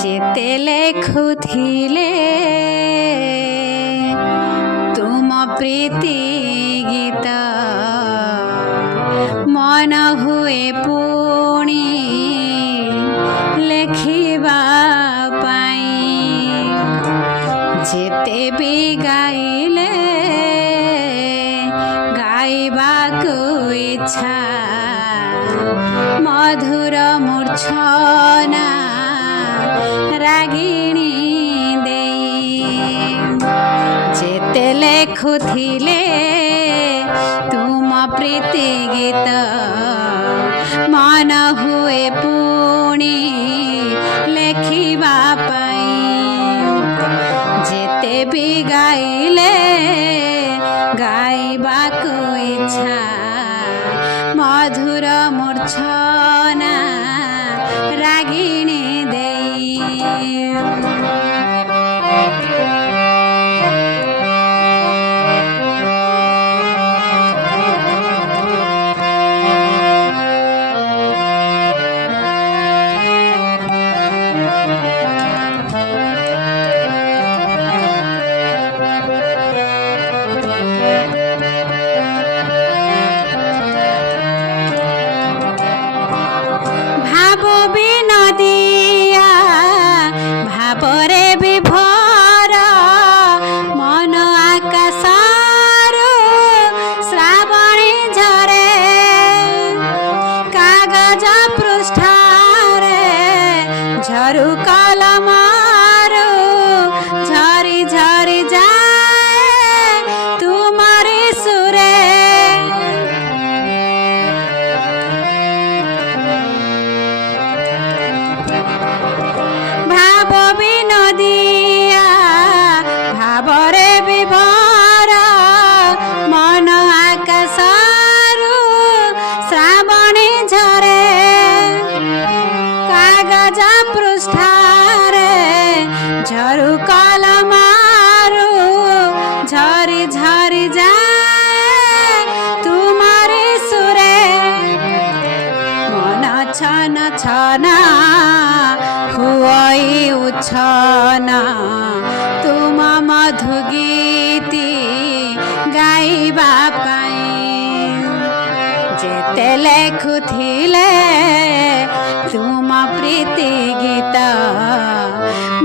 ଯେତେ ଲେଖୁଥିଲେ ତୁମ ପ୍ରୀତି ଗୀତ ମନ ହୁଏ ପୁଣି ଲେଖିବା ପାଇଁ। ଯେତେ ବି ଗାଇଲେ ଗାଇବାକୁ ଇଚ୍ଛା ମଧୁର ମୂର୍ଚ୍ଛନା ରାଗିଣୀ ଦେଇ। ଯେତେ ଲେଖୁଥିଲେ ତୁମ ପ୍ରୀତି ଗୀତ ମନ ହୁଏ ପୁଣି ଲେଖିବା ପାଇଁ। ଯେତେ ବି ଗାଇଲେ ଗାଇବାକୁ ଇଚ୍ଛା ମଧୁର ମୂର୍ଚ୍ଛନା ରାଗିଣୀ ଦେଇ। ବିନଦିଆ ଭାବରେ ବିଭୋର ମନ ଆକାଶରୁ ଶ୍ରାବଣୀ ଝରେ। କାଗଜ ପୃଷ୍ଠରେ ଝରୁ କଲମରୁ ଝରି ଝରି ଯାଏ ତୁମରି ସୁରେ। ବିନଦିଆ ଭାବରେ ବିଭୋର ମନ ଆକାଶରୁ ଶ୍ରାବଣୀ ଝରେ। କାଗଜ ପୃଷ୍ଠରେ ଝରୁ କଲମରୁ ଝରି ଝରି ଯାଏ ତୁମରି ସୁରେ। ମନ ଛନ ଛନ ହୁଅଇ ଉଚ୍ଛନ ତୁମ ମଧୁ ଗୀତି ଗାଇବା ପାଇଁ। ଯେତେ ଲେଖୁଥିଲେ ତୁମ ପ୍ରୀତି ଗୀତ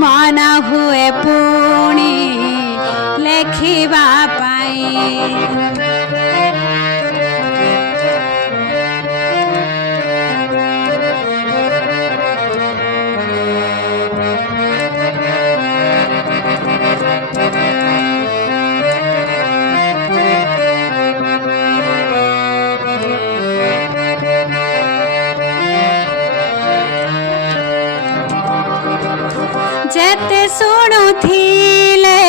ମନ ହୁଏ ପୁଣି ଲେଖିବା ପାଇଁ। ଯେତେ ଶୁଣୁଥିଲେ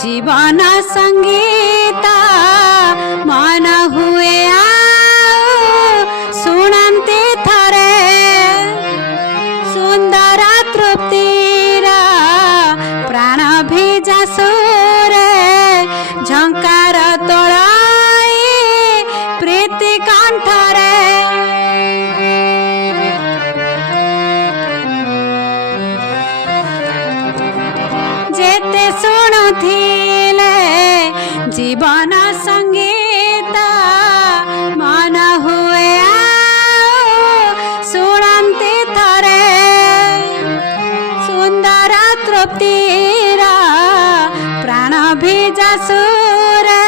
ଜୀବନ ସଙ୍ଗୀତ ମନ ହୁଏ ଆଉ ଶୁଣନ୍ତି ଥରେ। ସୁନ୍ଦର ତୃପ୍ତିର ପ୍ରାଣ ଭିଜା ସୁରେ ଝଙ୍କାର ତୋଳାଇ ପ୍ରୀତି କଣ୍ଠରେ। ଯେତେ ଶୁଣୁଥିଲେ ଜୀବନ ସଙ୍ଗୀତ ମନ ହୁଏ ଆଉ ଶୁଣନ୍ତି ଥରେ। ସୁନ୍ଦର ତୃପ୍ତିର ପ୍ରାଣ ଭିଜା ସୁରେ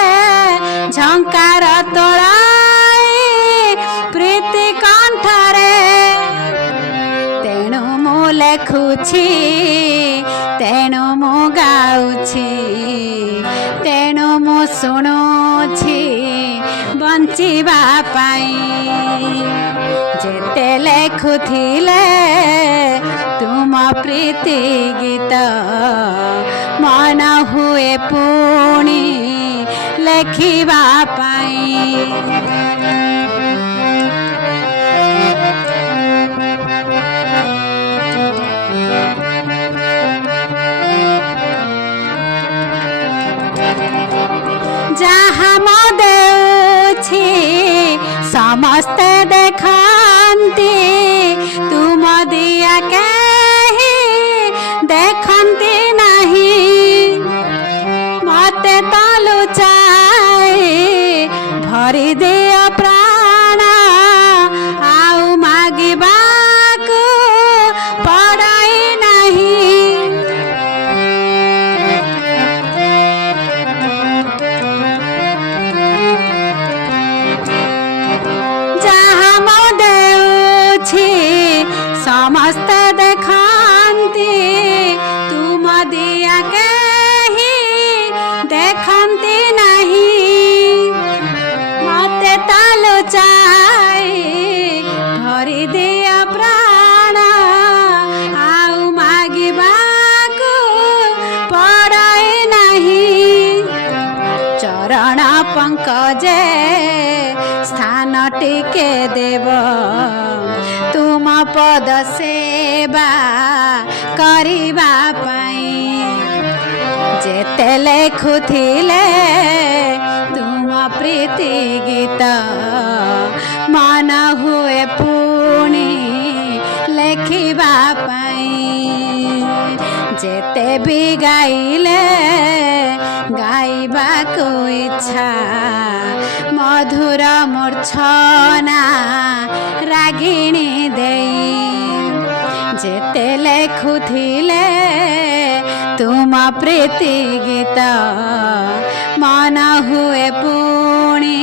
ଝଙ୍କାର ତୋଳାଇ ପ୍ରୀତି କଣ୍ଠରେ। ତେଣୁ ମୁଁ ଲେଖୁଛି ତେଣୁ ମୁଁ ଗାଉଛି ତେଣୁ ମୁଁ ଶୁଣୁଛି ବଞ୍ଚିବା ପାଇଁ। ଯେତେ ଲେଖୁଥିଲେ ତୁମ ପ୍ରୀତି ଗୀତ ମନ ହୁଏ ପୁଣି ଲେଖିବା ପାଇଁ। ଯାହା ମ ଦେଉଛି ସମସ୍ତେ ଦେଖନ୍ତି ତୁମ ଦିଆ କେହି ସମସ୍ତେ ଦେଖନ୍ତି ତୁମ ଦିଆ କେହି ଦେଖନ୍ତି ନାହିଁ। ମତେ ତ ଲୁଚାଇ ଧରି ଦିଅ ପ୍ରାଣ ଆଉ ମାଗିବାକୁ ପଡ଼େ ନାହିଁ। ଚରଣ ପଙ୍କଜେ ସ୍ଥାନ ଟିକେ ଦେବ ତୁମ ପଦ ସେବା କରିବା ପାଇଁ। ଯେତେ ଲେଖୁଥିଲେ ତୁମ ପ୍ରୀତି ଗୀତ ମନ ହୁଏ ପୁଣି ଲେଖିବା ପାଇଁ। ଯେତେ ବି ଗାଇଲେ ଗାଇବାକୁ ଇଚ୍ଛା ମଧୁର ମୂର୍ଚ୍ଛନା ରାଗିଣୀ ଦେଇ। ଯେତେ ଲେଖୁଥିଲେ ତୁମ ପ୍ରୀତି ଗୀତ ମନ ହୁଏ ପୁଣି